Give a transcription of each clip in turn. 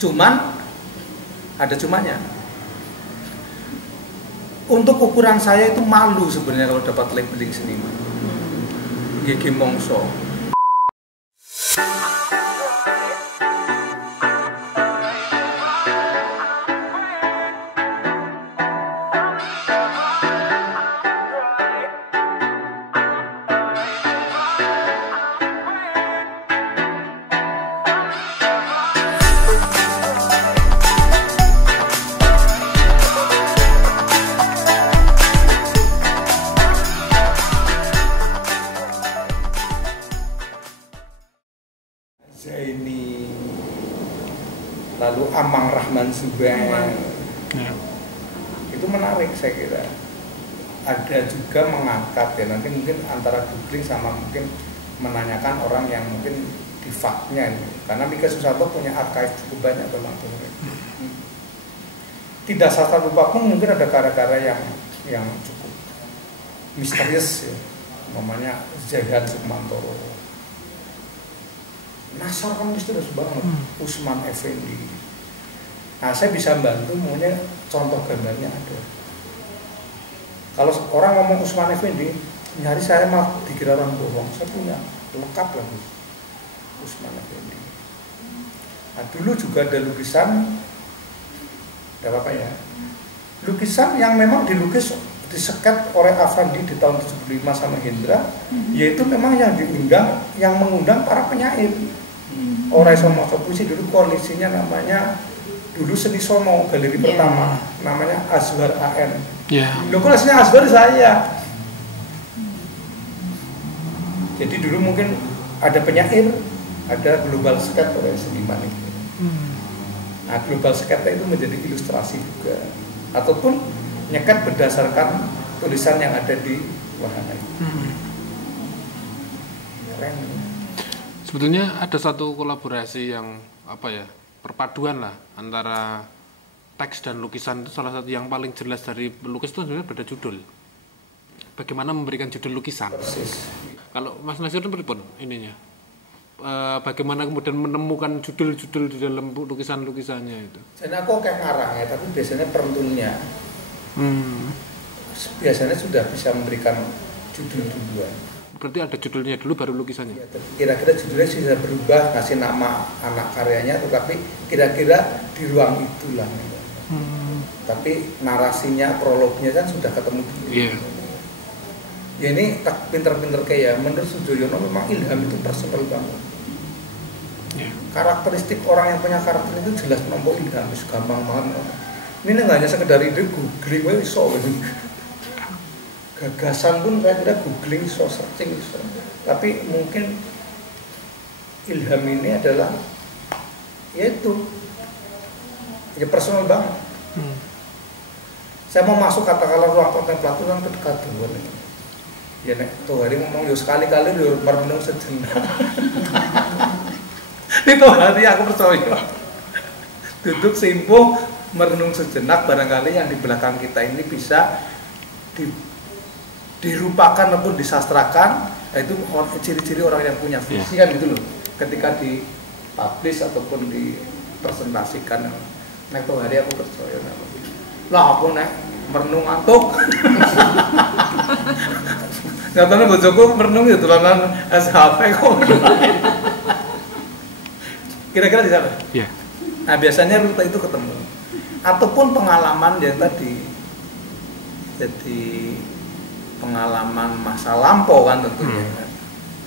Cuman ada cumanya. Untuk ukuran saya itu malu sebenarnya kalau dapat labeling seniman. GG Mongso. Zaini, lalu Amang Rahman Zubair, Ya. itu menarik saya kira. Ada juga mengangkat ya, nanti mungkin antara googling sama mungkin menanyakan orang yang mungkin di faknya ini. Karena Mika Susanto punya archive cukup banyak tentang itu. Tidak sastra lupa pun mungkin ada karya-karya yang cukup misterius ya, namanya Zahian Sukmantoro. Nasar kan misterius banget, Usman Effendi. Nah, saya bisa bantu, maunya contoh gambarnya ada. Kalau orang ngomong Usman Effendi, nyari saya mah dikira orang bohong. Saya punya lengkap lagi Usman Effendi. Nah, dulu juga ada lukisan, tidak apa-apa ya, lukisan yang memang dilukis diseket oleh Afandi di tahun 75 sama Hendra, yaitu memang yang diundang, yang mengundang para penyair. Orang Somo Puisi dulu koalisinya namanya dulu Seni Somo galeri pertama, namanya Azwar AN. Dulu koalisinya Azwar saya. Jadi dulu mungkin ada penyair, ada global skate oleh seniman itu. Nah, global skate itu menjadi ilustrasi juga, ataupun nyekat berdasarkan tulisan yang ada di wahana itu. Keren. Sebetulnya ada satu kolaborasi yang perpaduan lah antara teks dan lukisan. Itu salah satu yang paling jelas dari pelukis itu sebenarnya pada judul. Bagaimana memberikan judul lukisan. Persis. Kalau Mas Nasir itu berpun ininya. Bagaimana kemudian menemukan judul-judul di dalam lukisan-lukisannya itu. Jadi aku kayak ngarang ya, tapi biasanya perentunnya biasanya sudah bisa memberikan judul duluan. Berarti ada judulnya dulu baru lukisannya. Ya, kira-kira judulnya sudah berubah, ngasih nama anak karyanya, tetapi kira-kira di ruang itulah. Tapi narasinya, prolognya kan sudah ketemu dulu. Ya ini tak pinter-pinter kayak menurut Sujoyono memang Ilham itu personal banget. Karakteristik orang yang punya karakter itu jelas nombor Ilham, gampang banget. Ini nggak hanya sekedar ide googling, iso gagasan pun saya kira googling, iso searching, iso. Tapi mungkin Ilham ini adalah yaitu ya personal banget. Saya mau masuk katakanlah ruang kontemplatif kan kedekat tuh. Ya nek tuh hari ngomong yo sekali-kali yo merenung sejenak. Itu hari aku percaya. Duduk simpuh merenung sejenak, barangkali yang di belakang kita ini bisa dirupakan ataupun disastrakan. Itu ciri-ciri orang yang punya visi kan gitu loh. Ketika dipublish ataupun dipresentasikan, nek tuh hari aku percaya. Lah aku nek merenung ngantuk. Nyatanya bojoku merenung ya tulanan SHP kok. Kira-kira di sana? Iya. Nah, biasanya rute itu ketemu. Ataupun pengalaman yang tadi. Jadi pengalaman masa lampau kan tentunya.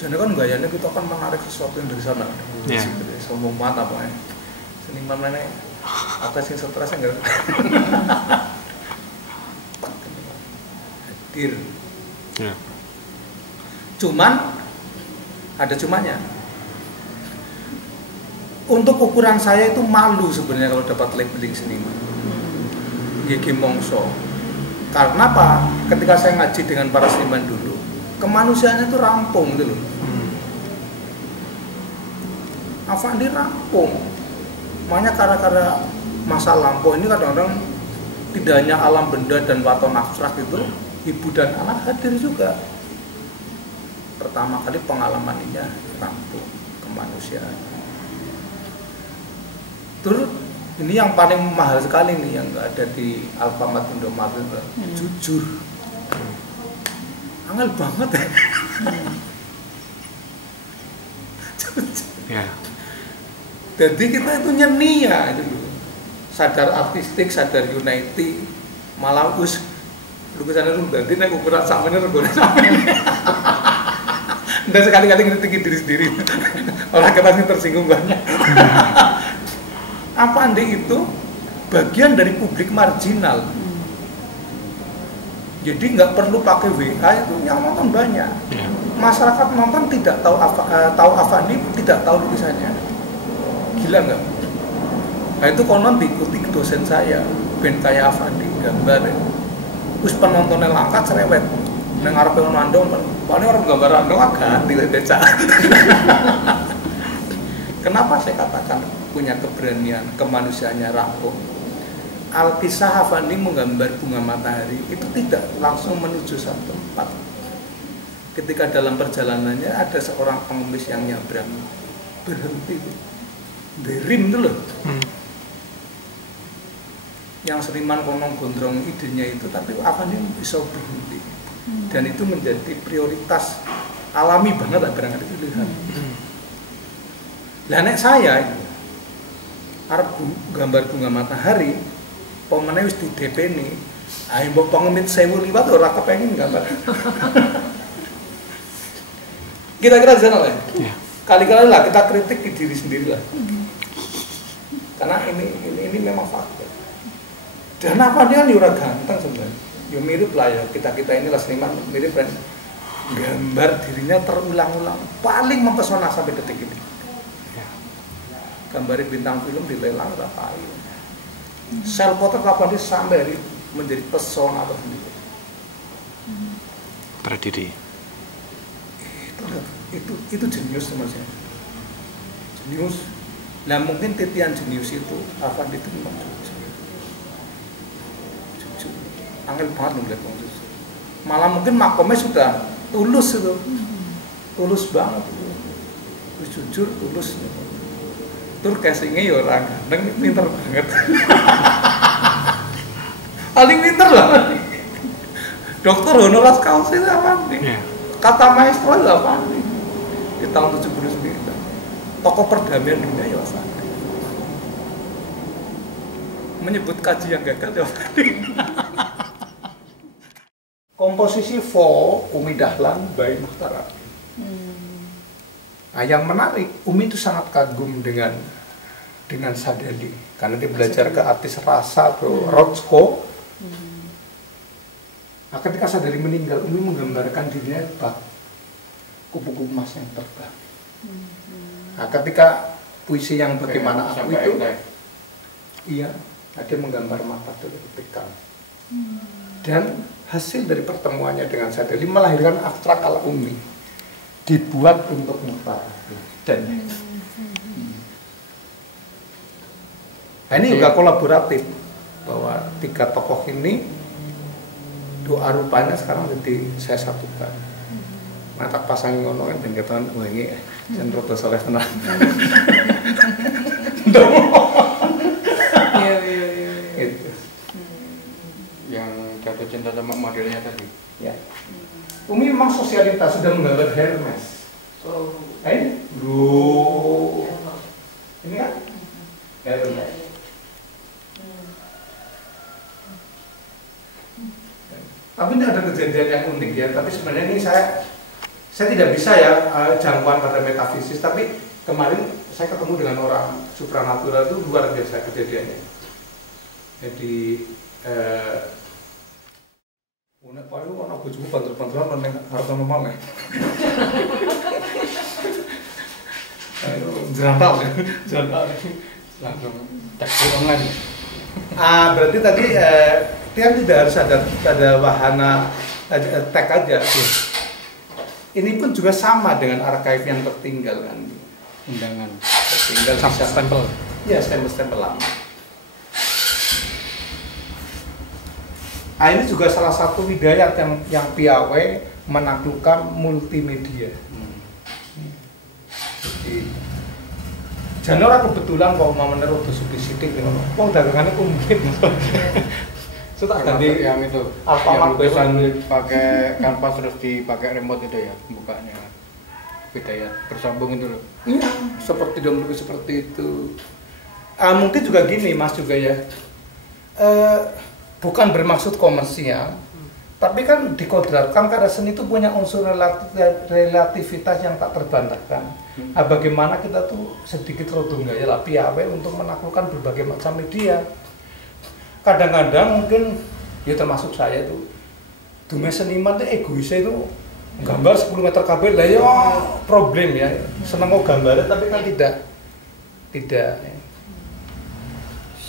Jadi kan gayanya kita kan menarik sesuatu yang dari sana. Iya. Sombong banget apa ya. Seniman mana apa sih stres enggak? Hadir. Ya. Cuman ada cumanya. Untuk ukuran saya itu malu sebenarnya kalau dapat labeling seniman. GG Mongso. Karena apa? Ketika saya ngaji dengan para seniman dulu, kemanusiaannya itu rampung gitu loh. Afandi rampung. Makanya karya-karya masa lampau ini kadang-kadang tidak hanya alam benda dan waton abstrak itu, ibu dan anak hadir juga. Pertama kali pengalaman ini rampung kemanusiaan. Terus ini yang paling mahal sekali nih yang ada di Alfamart Indomaret, jujur. Angel banget ya. Ya. Jadi kita itu nyeni ya itu loh. Sadar artistik, sadar unity, malah lukisan itu berarti nek ukuran sampeyan regane sampeyan. Dan sekali-kali ngkritiki diri sendiri. Orang kita tersinggung banyak. Apa Andi itu bagian dari publik marginal. Jadi nggak perlu pakai WA itu yang nonton banyak. Masyarakat nonton tidak tahu Avandi, tidak tahu lukisannya. Gila nggak? Nah itu konon diikuti dosen saya, ben kayak Avandi gambar. Terus penontonnya langkat cerewet. Nang ngarepe ono andong, paling orang gambar andong ganti becak. Kenapa saya katakan punya keberanian, kemanusiaannya rapuh? Alkisah Avandi menggambar bunga matahari itu tidak langsung menuju satu tempat. Ketika dalam perjalanannya ada seorang pengemis yang nyabrang, berhenti, berim itu loh. Yang seniman konong gondrong idenya itu, tapi Avandi bisa berhenti. Dan itu menjadi prioritas alami banget lah barangkali pilihan. Lah nek saya arep gambar bunga matahari, pemene wis di DP nih, ayo mbok pengemit 1000 liwat ora kepengin gambar. Kira-kira jalan lah. Kali-kali lah kita kritik ke diri sendiri lah. Karena ini memang fakta. Dan apa dia kan ora ganteng sebenarnya. Ya mirip lah ya, kita inilah seniman mirip kan. Gambar dirinya terulang-ulang, paling mempesona sampai detik ini. Gambar bintang film dilelang berapa kali. Sel potret apa dia sampai hari menjadi pesona tersendiri. Berdiri. Itu jenius teman-teman. Jenius. Nah mungkin titian jenius itu Avandi itu memang jujur. Angel banget melihat orang jujur. Malah mungkin makomnya sudah tulus itu, tulus banget. Terus jujur, tulus. Tur casingnya ya orang ganteng, pinter banget. Paling pinter lah. Dokter honoris causa itu apa nih? Kata maestro itu apa nih? Di tahun 79. Tokoh perdamaian dunia ya apa nih? Menyebut kaji yang gagal ya apa nih? Komposisi Fo Umi Dahlan by Mukhtar. Nah, yang menarik, Umi itu sangat kagum dengan Sadali karena dia belajar ke artis rasa atau Rothko. Nah, ketika Sadali meninggal, Umi menggambarkan dirinya bak kupu-kupu emas yang terbang. Nah, ketika puisi yang bagaimana aku itu, iya, dia menggambar mata dulu ketika. Dan hasil dari pertemuannya dengan Sadali melahirkan abstrak ala Umi, dibuat untuk Mukhtar dan nah, ini juga kolaboratif bahwa tiga tokoh ini doa rupanya sekarang jadi saya satukan. Mata pasang ngono kan ben keton wengi jan rada saleh tenan. Iya. Yang jatuh cinta sama modelnya tadi. Ya. Umi memang sosialitas sudah menggambar Hermes. Ini kan? Hermes. Tapi ini ada kejadian yang unik ya. Tapi sebenarnya ini saya tidak bisa ya jangkauan pada metafisis. Tapi kemarin saya ketemu dengan orang supranatural itu luar biasa kejadiannya. Jadi unek payu ana bojoku banter-banteran nang harta memang. Ayo jantal langsung cek online. Berarti tadi dia tidak harus ada wahana tag aja. Ini pun juga sama dengan archive yang tertinggal kan. Undangan tertinggal stempel. Ya, stempel lama. Ini juga salah satu hidayat yang piawai menaklukkan multimedia. Jane ora kebetulan kok mamane rada sithik-sithik ngono. Wong dagangane komplit. So tak ganti yang itu Alfamart yang lukisan pakai kanvas terus dipakai remote itu ya bukanya Hidayat bersambung itu loh. Iya, seperti dong lukis seperti itu. Mungkin juga gini Mas juga ya. Bukan bermaksud komersial, tapi kan dikodratkan karena seni itu punya unsur relativitas yang tak terbantahkan. Nah, bagaimana kita tuh sedikit rodong gaya lah piawe untuk menaklukkan berbagai macam media. Kadang-kadang mungkin ya termasuk saya tuh dunia seniman tuh egoisnya itu gambar 10 meter kabel lah ya problem ya, seneng kok gambarnya tapi kan tidak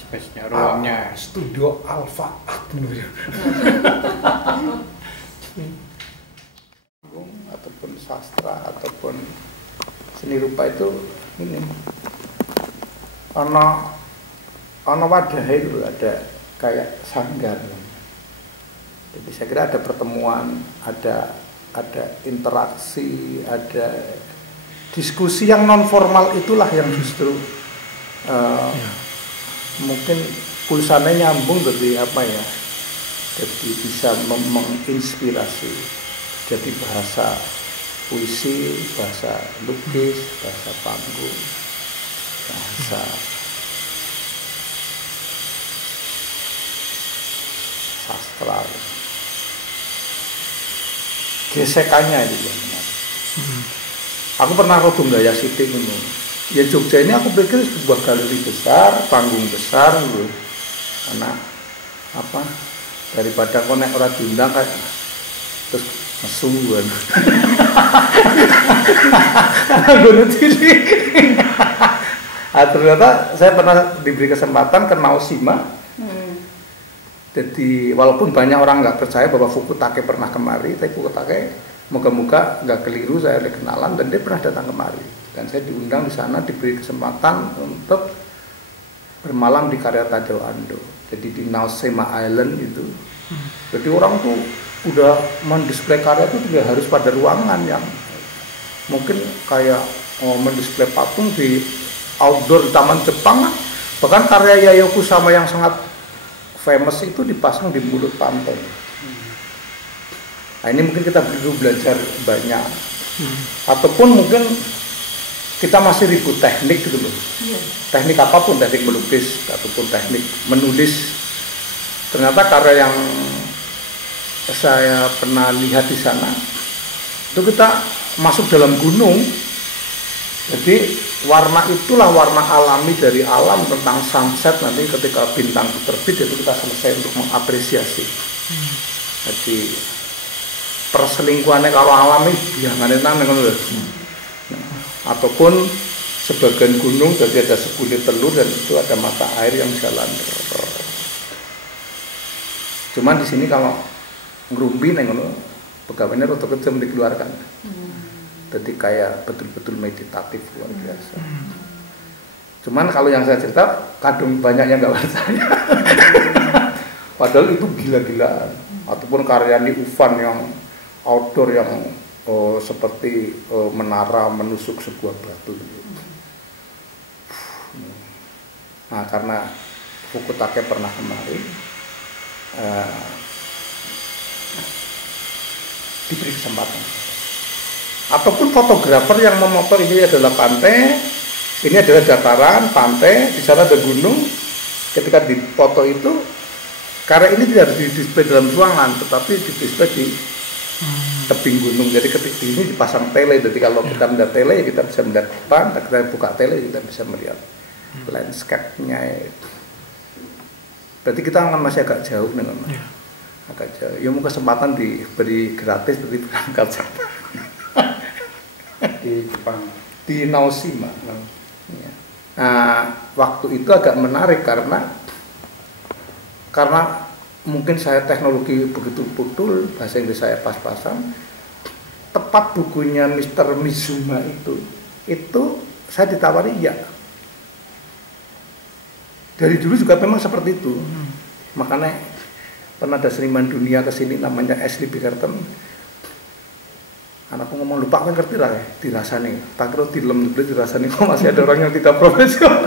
Space-nya, ruangnya. Studio Alfa bener ya. Ataupun sastra ataupun seni rupa itu ini ana wadah itu ada kayak sanggar. Jadi saya kira ada pertemuan, ada interaksi, ada diskusi yang non formal itulah yang justru mungkin pulsanya nyambung dari apa ya, jadi bisa menginspirasi. Jadi bahasa puisi, bahasa lukis, bahasa panggung, bahasa sastra, gesekannya itu yang benar. Aku pernah rodong gaya sitik ini. Ya Jogja ini aku pikir sebuah galeri besar, panggung besar gitu. Karena apa? Daripada konek ora diundang kayak terus mesum kan. Aku nutili. Ternyata saya pernah diberi kesempatan ke Naoshima. Jadi walaupun banyak orang nggak percaya bahwa Fukutake pernah kemari, tapi Fukutake moga-moga nggak keliru, saya ada kenalan dan dia pernah datang kemari. Dan saya diundang di sana, diberi kesempatan untuk bermalam di karya Tadao Ando. Jadi di Naoshima Island itu. Jadi orang tuh udah mendisplay karya itu tidak harus pada ruangan yang mungkin kayak mendisplay patung di outdoor di Taman Jepang. Bahkan karya Yayoi Kusama yang sangat famous itu dipasang di mulut pantai. Nah ini mungkin kita perlu belajar banyak. Ataupun mungkin kita masih ribut teknik gitu loh. Teknik apapun, teknik melukis ataupun teknik menulis. Ternyata karya yang saya pernah lihat di sana itu kita masuk dalam gunung. Jadi warna itulah warna alami dari alam tentang sunset, nanti ketika bintang terbit itu kita selesai untuk mengapresiasi. Jadi perselingkuhannya kalau alami jangan nang ngono. Ataupun sebagian gunung jadi ada sebulir telur dan itu ada mata air yang jalan. Cuman di sini kalau ngerumpi neng ngono pegawainya rada kejam dikeluarkan. Jadi kayak betul-betul meditatif luar biasa. Cuman kalau yang saya cerita kadung banyak yang nggak percaya. Padahal itu gila-gilaan. Ataupun karya Ni Ufan yang outdoor yang seperti menara menusuk sebuah batu. Nah karena Fukutake pernah kemari, diberi kesempatan. Ataupun fotografer yang memoto ini adalah pantai, ini adalah dataran, pantai, di sana ada gunung. Ketika dipoto itu, karya ini tidak harus didisplay dalam ruangan, tetapi didisplay di tebing gunung. Jadi ketika ini dipasang tele, jadi kalau kita melihat tele, ya kita bisa melihat depan, kita buka tele, kita bisa melihat landscape-nya. Berarti kita akan masih agak jauh nih, agak jauh. Ya mau kesempatan diberi gratis, berarti berangkat Di Jepang, di Naoshima. Nah, waktu itu agak menarik karena mungkin saya teknologi begitu putul, bahasa Inggris saya pas-pasan. Tepat bukunya Mr. Mizuma itu saya ditawari ya. Dari dulu juga memang seperti itu. Makanya pernah ada seniman dunia kesini namanya Ashley Bickerton. Anakku ngomong lupa kan ngerti lah ya, dirasani. Tak kira dilem dulu dirasani kok masih ada orang yang tidak profesional.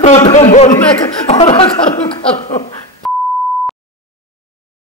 Rodo bonek orang kalau